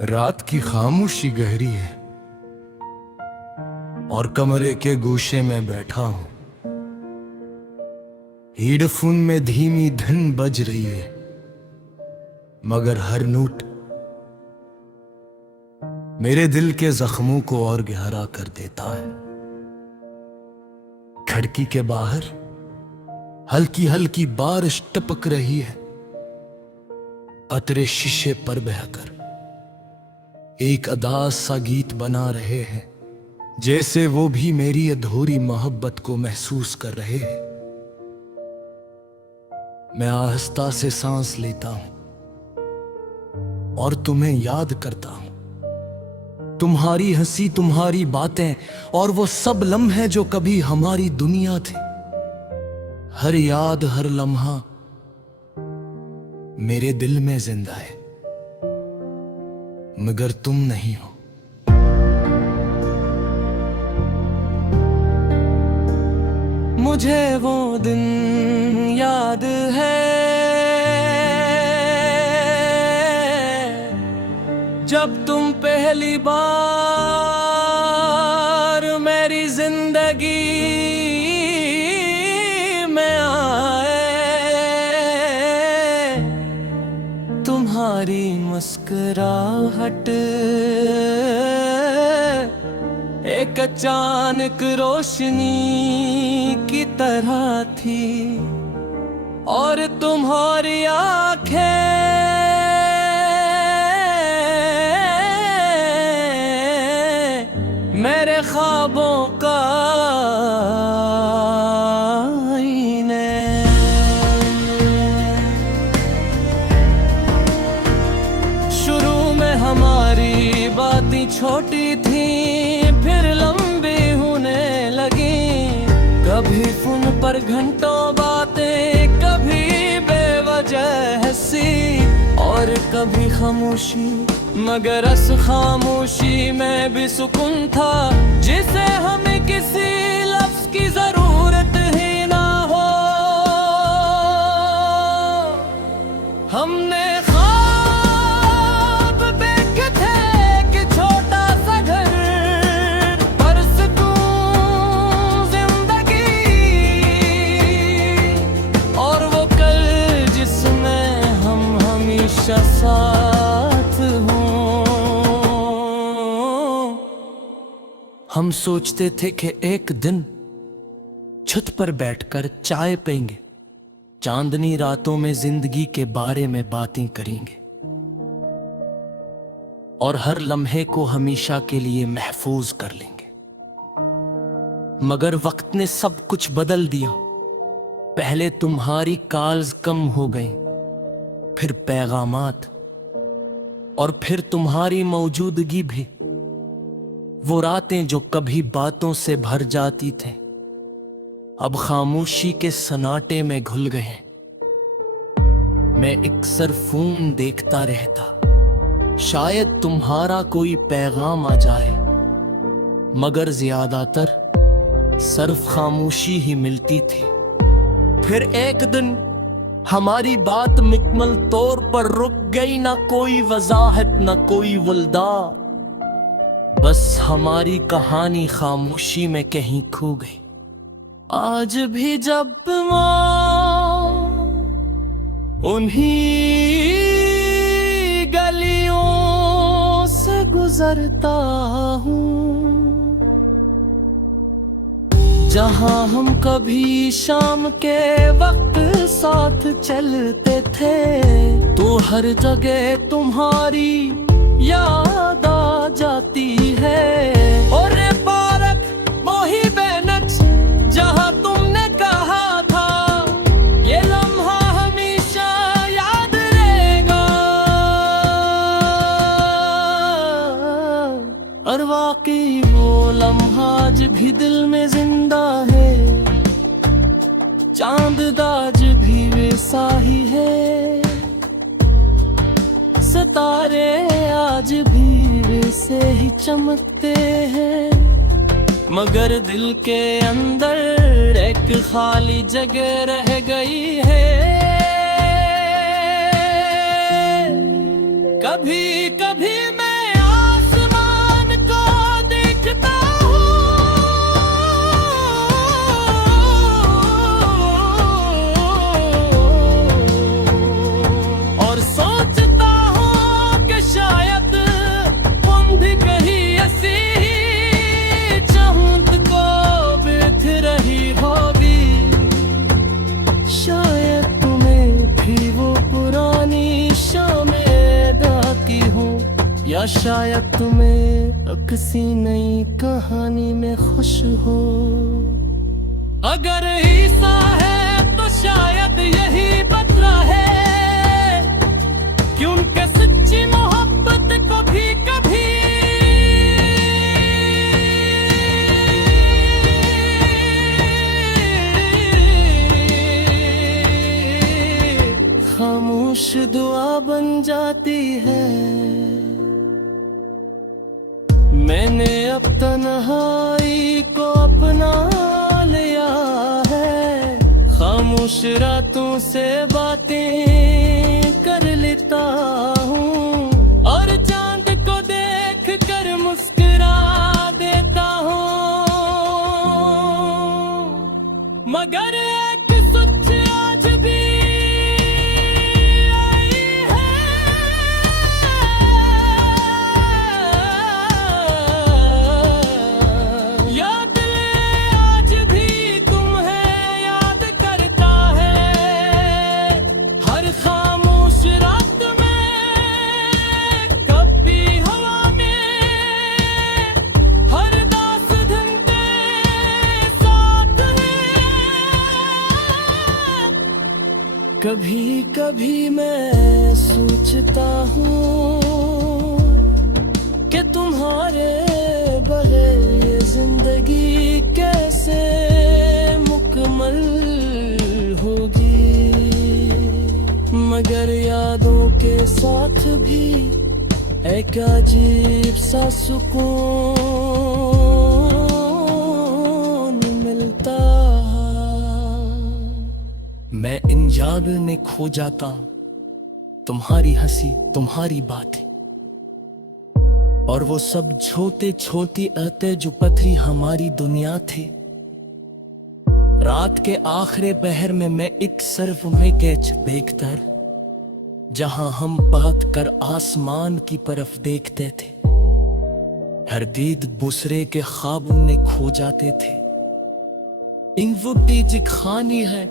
रात की खामोशी गहरी है और कमरे के गोशे में बैठा हूं। हेडफोन में धीमी धुन बज रही है, मगर हर नोट मेरे दिल के जख्मों को और गहरा कर देता है। खिड़की के बाहर हल्की हल्की बारिश टपक रही है, कतरे शीशे पर बहकर एक अदास सा गीत बना रहे हैं, जैसे वो भी मेरी अधूरी मोहब्बत को महसूस कर रहे हैं। मैं आहिस्ता से सांस लेता हूं और तुम्हें याद करता हूं। तुम्हारी हंसी, तुम्हारी बातें और वो सब लम्हे जो कभी हमारी दुनिया थे। हर याद, हर लम्हा मेरे दिल में जिंदा है, मगर तुम नहीं हो। मुझे वो दिन याद है जब तुम पहली बार मेरी जिंदगी में आए। तुम्हारी मुस्कुराहट एक अचानक रोशनी की तरह थी और तुम्हारी आंखें मेरे ख्वाबों का आईने। शुरू में हमारी बातें छोटी थी, फिर लंबी होने लगी। कभी फोन पर घंटों बातें, कभी बेवजह हंसी और कभी खामोशी, मगर इस खामोशी में भी सुकून था जिसे हमें किसी लफ्ज की जरूरत ही ना हो। हमने ख्वाब देखे थे कि छोटा सा घर, पर सुकून जिंदगी और वो कल जिसमें हम हमेशा साथ हों। हम सोचते थे कि एक दिन छत पर बैठकर चाय पेंगे, चांदनी रातों में जिंदगी के बारे में बातें करेंगे और हर लम्हे को हमेशा के लिए महफूज कर लेंगे। मगर वक्त ने सब कुछ बदल दिया। पहले तुम्हारी कॉल्स कम हो गई, फिर पैगामात, और फिर तुम्हारी मौजूदगी भी। वो रातें जो कभी बातों से भर जाती थीं, अब खामोशी के सन्नाटे में घुल गए। मैं अक्सर फोन देखता रहता, शायद तुम्हारा कोई पैगाम आ जाए, मगर ज्यादातर सिर्फ खामोशी ही मिलती थी। फिर एक दिन हमारी बात मुकम्मल तौर पर रुक गई, ना कोई वजाहत, ना कोई वल्दा, बस हमारी कहानी खामोशी में कहीं खो गई। आज भी जब मैं उन्हीं गलियों से गुजरता हूँ जहाँ हम कभी शाम के वक्त साथ चलते थे, तो हर जगह तुम्हारी याद आ जाती है। और पार्क मोही बेनच जहाँ तुमने कहा था ये लम्हा हमेशा याद रहेगा। और वाकई वो लम्हा आज भी दिल में जिंदा है, चांद आज भी वैसा ही है, सितारे आज भी वैसे ही चमकते हैं, मगर दिल के अंदर एक खाली जगह रह गई है। कभी कभी मैं या शायद तुम्हें किसी नई कहानी में खुश हो। अगर ईसा है तो शायद यही बदला है कि उनके सच्ची मोहब्बत को भी कभी खामोश दुआ बन जाती है। मैंने अब तन्हाई को अपना लिया है, खामोश रातों से बातें कर लेता हूँ और चांद को देख कर मुस्कुरा देता हूँ। मगर एक सुच आज भी कभी कभी मैं सोचता हूँ कि तुम्हारे बगैर ये जिंदगी कैसे मुकम्मल होगी। मगर यादों के साथ भी एक अजीब सा सुकून मिलता। मैं इन यादों में खो जाता हूं, तुम्हारी हंसी तुम्हारी बातें और वो सब छोटे छोटी आते जो पथरी हमारी दुनिया थे। रात के आखिरी पहर में मैं एक सर्फ में कैच देखता जहां हम बात कर आसमान की तरफ देखते थे। हर दीद दूसरे के ख्वाबों में खो जाते थे। इन वो तेज खानी है